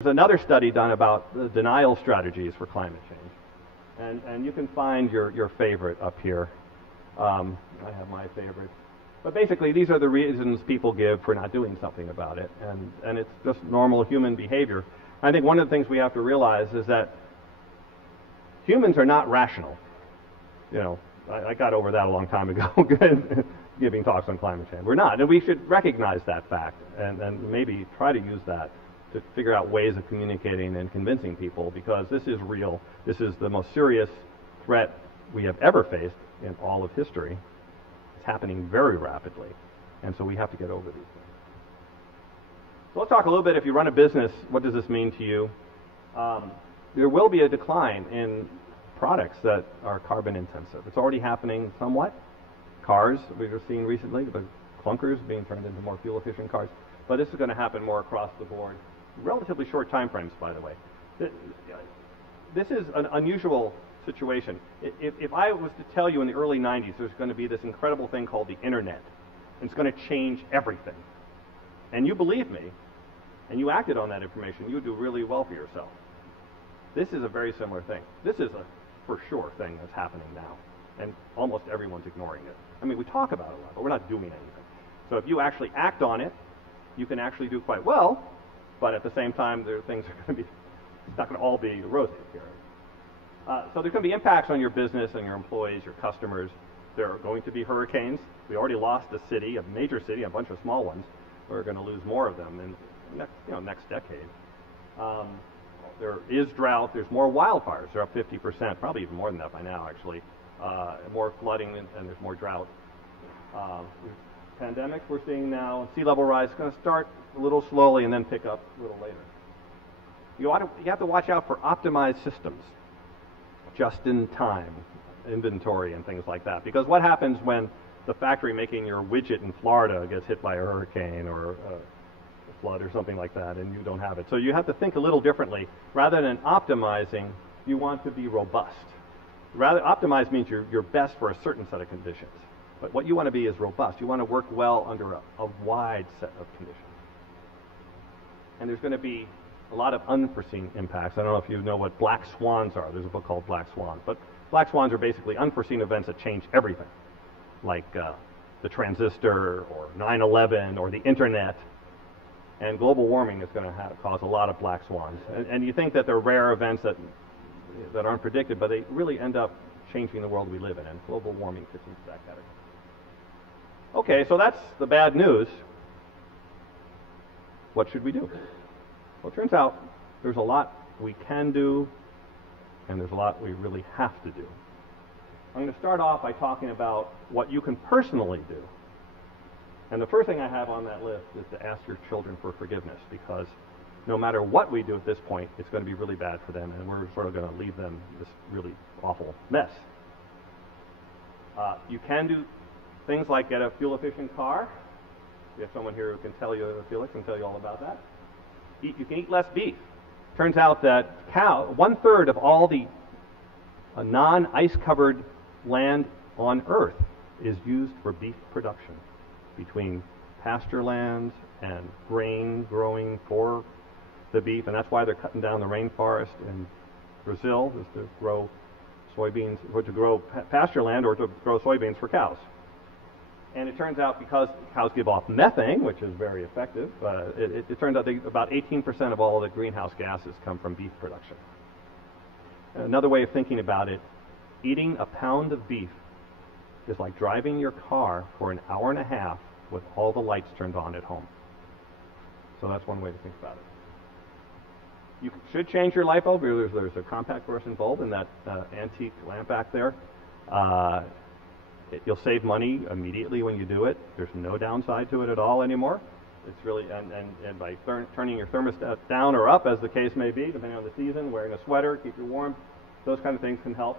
There's another study done about the denial strategies for climate change. And you can find your favorite up here. I have my favorites. But basically, these are the reasons people give for not doing something about it. And it's just normal human behavior. I think one of the things we have to realize is that humans are not rational. You know, I got over that a long time ago giving talks on climate change. We're not. And we should recognize that fact and maybe try to use that to figure out ways of communicating and convincing people, because this is real. This is the most serious threat we have ever faced in all of history. It's happening very rapidly, and so we have to get over these things. So let's talk a little bit, if you run a business, what does this mean to you? There will be a decline in products that are carbon intensive. It's already happening somewhat. Cars, we've seen recently, the clunkers being turned into more fuel efficient cars. But this is going to happen more across the board. Relatively short time frames, by the way. This is an unusual situation. If I was to tell you in the early 90s there's going to be this incredible thing called the internet, and it's going to change everything, and you believe me, and you acted on that information, you would do really well for yourself. This is a very similar thing. This is a for sure thing that's happening now, and almost everyone's ignoring it. I mean, we talk about it a lot, but we're not doing anything. So if you actually act on it, you can actually do quite well, but at the same time, things are going to be, it's not going to all be rosy here. So there's going to be impacts on your business and your employees, your customers. There are going to be hurricanes. We already lost a city, a major city, a bunch of small ones. We're going to lose more of them in next decade. There is drought. There's more wildfires. They're up 50%, probably even more than that by now, actually. More flooding, and there's more drought. Pandemics we're seeing now, sea level rise is going to start a little slowly and then pick up a little later. You have to watch out for optimized systems, just-in-time inventory and things like that. Because what happens when the factory making your widget in Florida gets hit by a hurricane or a flood or something like that, and you don't have it? So you have to think a little differently. Rather than optimizing, you want to be robust. Rather, optimize means you're best for a certain set of conditions. But what you want to be is robust. You want to work well under a wide set of conditions. And there's going to be a lot of unforeseen impacts. I don't know if you know what black swans are. There's a book called Black Swans. But black swans are basically unforeseen events that change everything, like the transistor or 9/11 or the internet. And global warming is going to cause a lot of black swans. And you think that they're rare events that aren't predicted, but they really end up changing the world we live in, and global warming fits into that category. Okay, so that's the bad news. What should we do? Well, it turns out there's a lot we can do, and there's a lot we really have to do. I'm going to start off by talking about what you can personally do. And the first thing I have on that list is to ask your children for forgiveness, because no matter what we do at this point, it's going to be really bad for them, and we're sort of going to leave them this really awful mess. You can do things like get a fuel-efficient car. We have someone here who can tell you, Felix, can tell you all about that. You can eat less beef. Turns out that 1/3 of all the non-ice-covered land on Earth is used for beef production, between pasture lands and grain growing for the beef, and that's why they're cutting down the rainforest in Brazil, is to grow soybeans, or to grow pasture land, or to grow soybeans for cows. And it turns out, because cows give off methane, which is very effective, it turns out about 18% of all the greenhouse gases come from beef production. Another way of thinking about it, eating a pound of beef is like driving your car for an hour and a half with all the lights turned on at home. So that's one way to think about it. You should change your light bulb. There's a compact fluorescent bulb in that antique lamp back there. You'll save money immediately when you do it. There's no downside to it at all anymore. It's really, and by turning your thermostat down or up, as the case may be, depending on the season, wearing a sweater, keep you warm, those kind of things can help.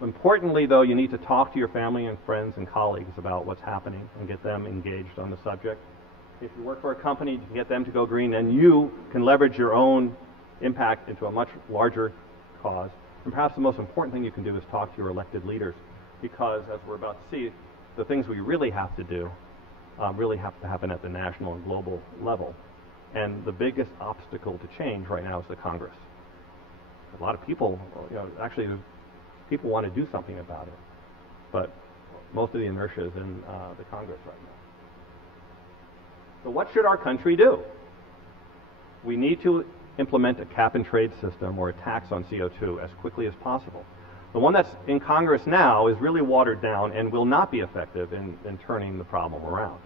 Importantly, though, you need to talk to your family and friends and colleagues about what's happening and get them engaged on the subject. If you work for a company, you can get them to go green, and you can leverage your own impact into a much larger cause. And perhaps the most important thing you can do is talk to your elected leaders, because, as we're about to see, the things we really have to do really have to happen at the national and global level. And the biggest obstacle to change right now is the Congress. A lot of people, actually, people want to do something about it, but most of the inertia is in the Congress right now. So what should our country do? We need to implement a cap-and-trade system or a tax on CO2 as quickly as possible. The one that's in Congress now is really watered down and will not be effective in turning the problem around.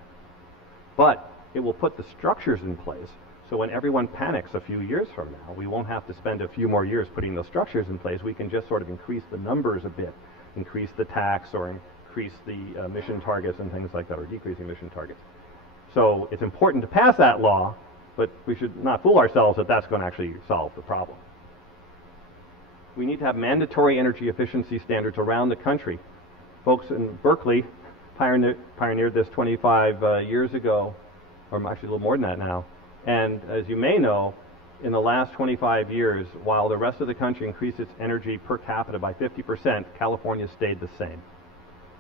But it will put the structures in place so when everyone panics a few years from now, we won't have to spend a few more years putting those structures in place. We can just sort of increase the numbers a bit, increase the tax or increase the emission targets and things like that, or decrease emission targets. So it's important to pass that law, but we should not fool ourselves that that's going to actually solve the problem. We need to have mandatory energy efficiency standards around the country. Folks in Berkeley pioneered this 25 years ago, or actually a little more than that now. And as you may know, in the last 25 years, while the rest of the country increased its energy per capita by 50%, California stayed the same.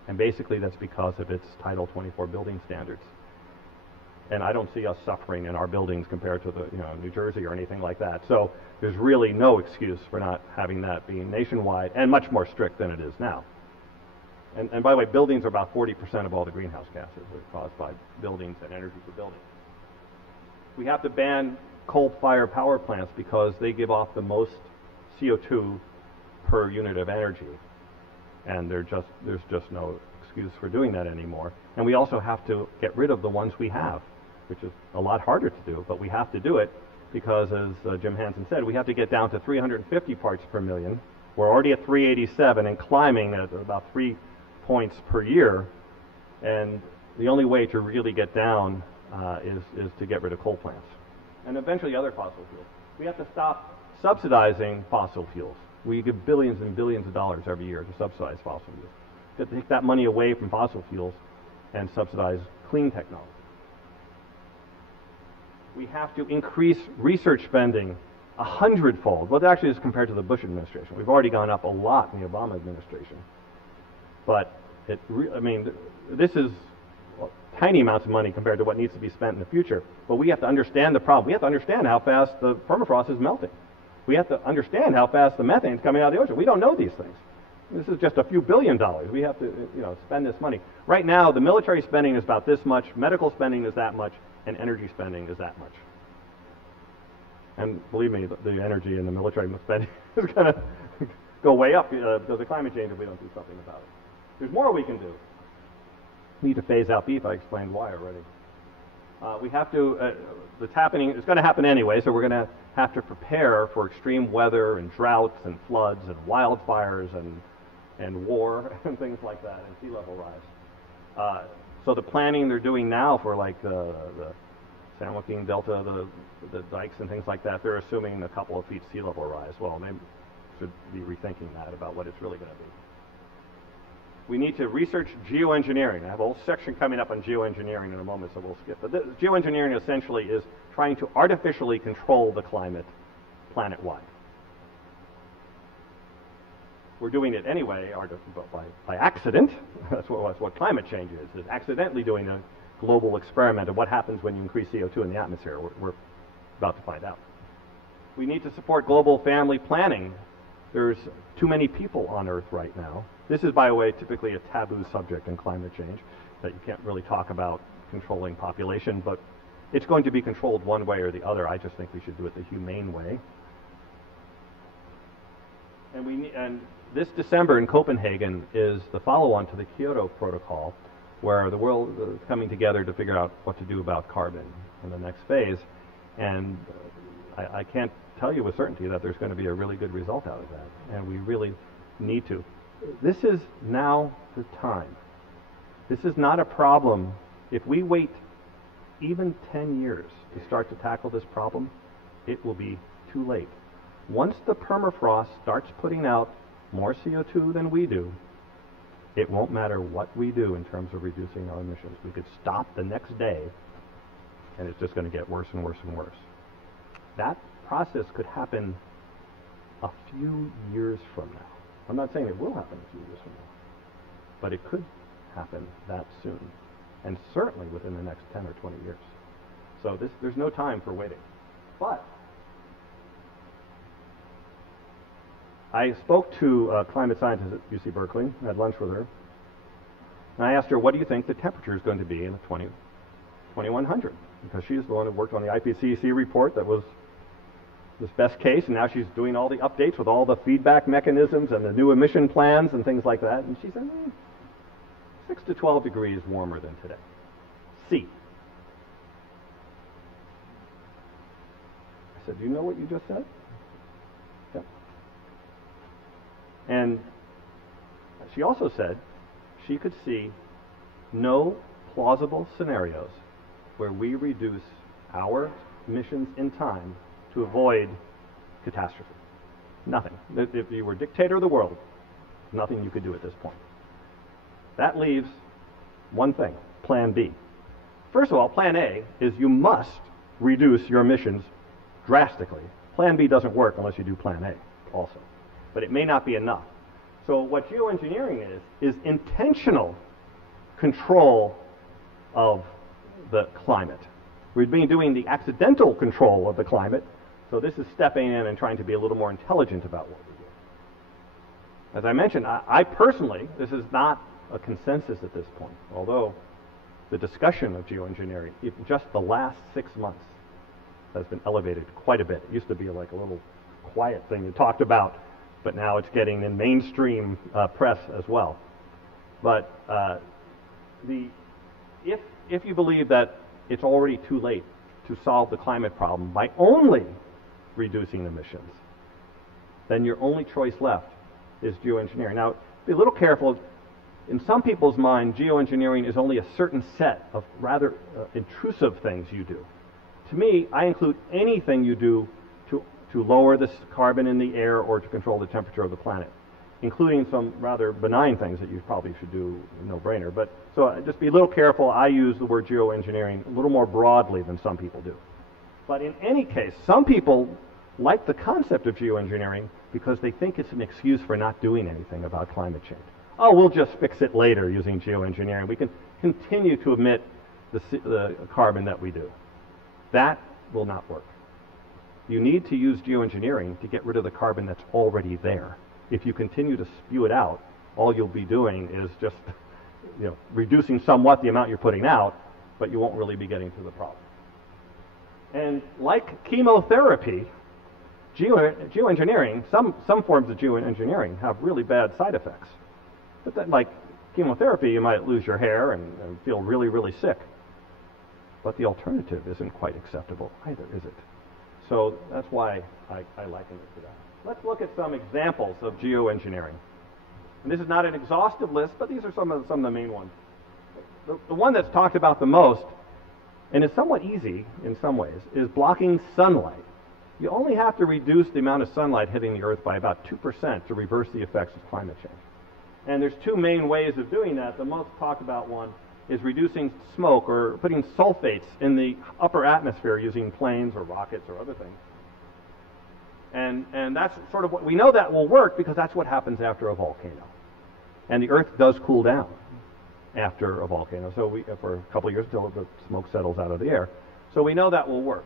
And basically that's because of its Title 24 building standards. And I don't see us suffering in our buildings compared to the, New Jersey or anything like that. So there's really no excuse for not having that being nationwide and much more strict than it is now. And by the way, buildings are about 40% of all the greenhouse gases are caused by buildings and energy for buildings. We have to ban coal-fired power plants because they give off the most CO2 per unit of energy. And there's just no excuse for doing that anymore. And we also have to get rid of the ones we have, which is a lot harder to do, but we have to do it because, as Jim Hansen said, we have to get down to 350 parts per million. We're already at 387 and climbing at about 3 points per year. And the only way to really get down is to get rid of coal plants and eventually other fossil fuels. We have to stop subsidizing fossil fuels. We give billions and billions of dollars every year to subsidize fossil fuels. We have to take that money away from fossil fuels and subsidize clean technology. We have to increase research spending 100-fold. Well, actually, as compared to the Bush administration. We've already gone up a lot in the Obama administration. But this is tiny amounts of money compared to what needs to be spent in the future. But we have to understand the problem. We have to understand how fast the permafrost is melting. We have to understand how fast the methane is coming out of the ocean. We don't know these things. This is just a few $billion. We have to, spend this money. Right now, the military spending is about this much, medical spending is that much, and energy spending is that much. And believe me, the energy and the military spending is going to go way up because of climate change if we don't do something about it. There's more we can do. We need to phase out beef. I explained why already. We have to, it's going to happen anyway, so we're going to have to prepare for extreme weather and droughts and floods and wildfires and war and things like that, and sea level rise. So the planning they're doing now for like the San Joaquin Delta, the dikes and things like that, they're assuming a couple of feet sea level rise. Well, they should be rethinking that about what it's really going to be. We need to research geoengineering. I have a whole section coming up on geoengineering in a moment, so we'll skip. But geoengineering essentially is trying to artificially control the climate planet-wide. We're doing it anyway by accident. That's what climate change is accidentally doing a global experiment of what happens when you increase CO2 in the atmosphere. We're about to find out. We need to support global family planning. There's too many people on Earth right now. This is, by the way, typically a taboo subject in climate change, that you can't really talk about controlling population, but it's going to be controlled one way or the other. I just think we should do it the humane way. And this December in Copenhagen is the follow-on to the Kyoto Protocol, where the world is coming together to figure out what to do about carbon in the next phase. And I can't tell you with certainty that there's going to be a really good result out of that, and we really need to. This is now the time. This is not a problem. If we wait even 10 years to start to tackle this problem, it will be too late. Once the permafrost starts putting out more CO2 than we do, it won't matter what we do in terms of reducing our emissions. We could stop the next day, and it's just going to get worse and worse and worse. That process could happen a few years from now. I'm not saying it will happen a few years from now, but it could happen that soon, and certainly within the next 10 or 20 years. So there's no time for waiting. But I spoke to a climate scientist at UC Berkeley. I had lunch with her. And I asked her, what do you think the temperature is going to be in the 2100? Because she's the one who worked on the IPCC report that was this best case, and now she's doing all the updates with all the feedback mechanisms and the new emission plans and things like that. And she said, 6 to 12 degrees warmer than today. C. I said, do you know what you just said? Yep. And she also said she could see no plausible scenarios where we reduce our emissions in time to avoid catastrophe. Nothing. If you were dictator of the world, nothing you could do at this point. That leaves one thing, Plan B. First of all, Plan A is you must reduce your emissions drastically. Plan B doesn't work unless you do Plan A also. But it may not be enough. So what geoengineering is intentional control of the climate. We've been doing the accidental control of the climate, so this is stepping in and trying to be a little more intelligent about what we do. As I mentioned, I personally, this is not a consensus at this point, although the discussion of geoengineering, in just the last 6 months, has been elevated quite a bit. It used to be like a little quiet thing you talked about, but now it's getting in mainstream press as well. But if you believe that it's already too late to solve the climate problem by only reducing emissions, then your only choice left is geoengineering. Now, be a little careful. In some people's mind, geoengineering is only a certain set of rather intrusive things you do. To me, I include anything you do to lower the carbon in the air or to control the temperature of the planet, including some rather benign things that you probably should do, no-brainer. But so just be a little careful. I use the word geoengineering a little more broadly than some people do. But in any case, some people like the concept of geoengineering because they think it's an excuse for not doing anything about climate change. Oh, we'll just fix it later using geoengineering. We can continue to emit the carbon that we do. That will not work. You need to use geoengineering to get rid of the carbon that's already there. If you continue to spew it out, all you'll be doing is just reducing somewhat the amount you're putting out, but you won't really be getting to the problem. And like chemotherapy, geoengineering, some forms of geoengineering have really bad side effects. But then, like chemotherapy, you might lose your hair and feel really, really sick. But the alternative isn't quite acceptable either, is it? So that's why I liken it to that. Let's look at some examples of geoengineering. And this is not an exhaustive list, but these are some of the main ones. The one that's talked about the most, and is somewhat easy in some ways, is blocking sunlight. You only have to reduce the amount of sunlight hitting the Earth by about 2% to reverse the effects of climate change. And there's two main ways of doing that. The most talked about one is reducing smoke or putting sulfates in the upper atmosphere using planes or rockets or other things. And that's sort of what we know that will work because that's what happens after a volcano. And the Earth does cool down after a volcano, so for a couple of years until the smoke settles out of the air. So we know that will work.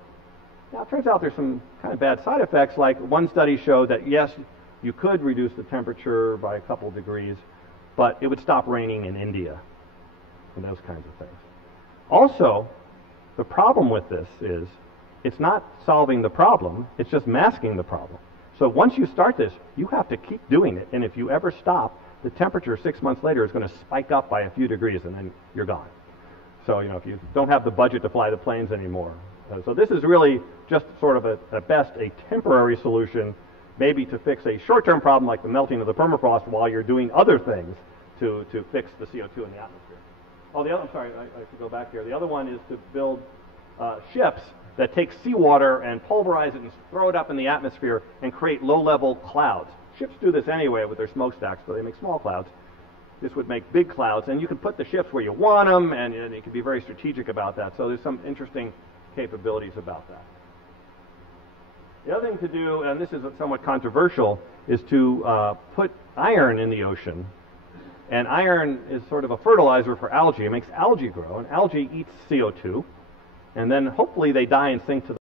Now it turns out there's some kind of bad side effects, like one study showed that yes, you could reduce the temperature by a couple degrees, but it would stop raining in India and those kinds of things. Also, the problem with this is it's not solving the problem, it's just masking the problem. So once you start this, you have to keep doing it, and if you ever stop, the temperature 6 months later is going to spike up by a few degrees and then you're gone. So, if you don't have the budget to fly the planes anymore. So this is really just sort of at best a temporary solution, maybe to fix a short-term problem like the melting of the permafrost while you're doing other things to fix the CO2 in the atmosphere. Oh, I'm sorry, I should go back here. The other one is to build ships that take seawater and pulverize it and throw it up in the atmosphere and create low-level clouds. Ships do this anyway with their smokestacks, so they make small clouds. This would make big clouds, and you can put the ships where you want them, and you can be very strategic about that. So there's some interesting capabilities about that. The other thing to do, and this is somewhat controversial, is to put iron in the ocean. And iron is sort of a fertilizer for algae. It makes algae grow, and algae eats CO2. and then hopefully they die and sink to the